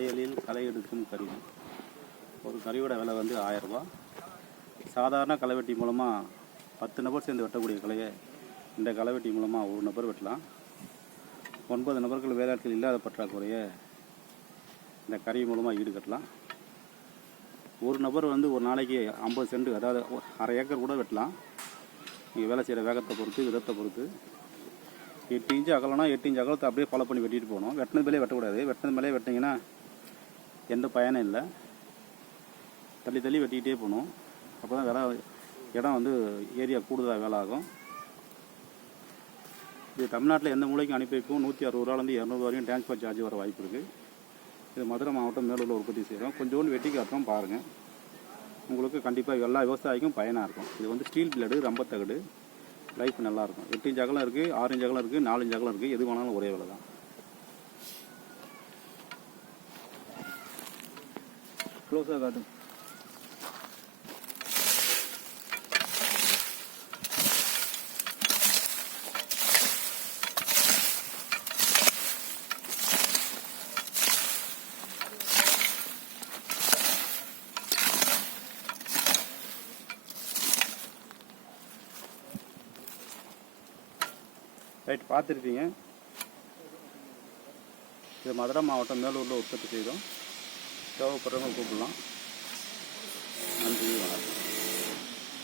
வயலில் களை எடுக்கும் கருவி. ஒரு கருவியோட விலை வந்து 1000 ரூபா. சாதாரண களைவெட்டி மூலமாக 10 நபர் சேர்ந்து வெட்டக்கூடிய கலையை இந்த களைவெட்டி மூலமாக ஒரு நபர் வெட்டலாம். 9 நபர்கள் வேலையாட்கள் இல்லாத பற்றாக்குறைய இந்த கருவி மூலமாக ஈடுகட்டலாம். ஒரு நபர் வந்து ஒரு நாளைக்கு 50 சென்ட், அதாவது அரை ஏக்கர் கூட வெட்டலாம். நீங்கள் வேலை செய்கிற வேகத்தை பொறுத்து, விதத்தை பொறுத்து. 8 இன்ச்சு அகலம்னா 8 இன்ச்சு அகலத்தை அப்படியே ஃபாலோ பண்ணி வெட்டிட்டு போகணும். வெட்டினது மேலே வெட்டக்கூடாது. வெட்டினது மேலே வெட்டிங்கன்னா எந்த பயனும் இல்லை. தள்ளி தள்ளி வெட்டிக்கிட்டே போகணும். அப்போ தான் இடம் வந்து ஏரியா கூடுதலாக வேலை ஆகும். இது தமிழ்நாட்டில் எந்த மூலைக்கும் அனுப்பி வைக்கும். 160 ரூபாலேருந்து 200 வரையும் டிரான்ஸ்போர்ட் சார்ஜ் வர வாய்ப்பு இருக்குது. இது மதுரை மாவட்டம் மேலூரில் உற்பத்தி செய்கிறோம். கொஞ்சோண்டு வெட்டி காட்டுறோம் பாருங்கள். உங்களுக்கு கண்டிப்பாக எல்லா விவசாயிக்கும் பயனாக இருக்கும். இது வந்து ஸ்டீல் பிளேடு, ரம்பத்தகடு, லைஃப் நல்லாயிருக்கும். 8 இன்ச் அகலம் இருக்குது, 6 இன்ச் அகலம் இருக்குது, 4 இன்ச் அகலம் இருக்குது. எது வேணாலும் ஒரே விலை தான். க்ளோஸாக காட்டு. ரைட், பார்த்துருப்பீங்க. இது மதுரை மாவட்டம் மேலூரில் உற்பத்தி செய்தோம். தேவைப்படுறவங்க கூப்பிடலாம்.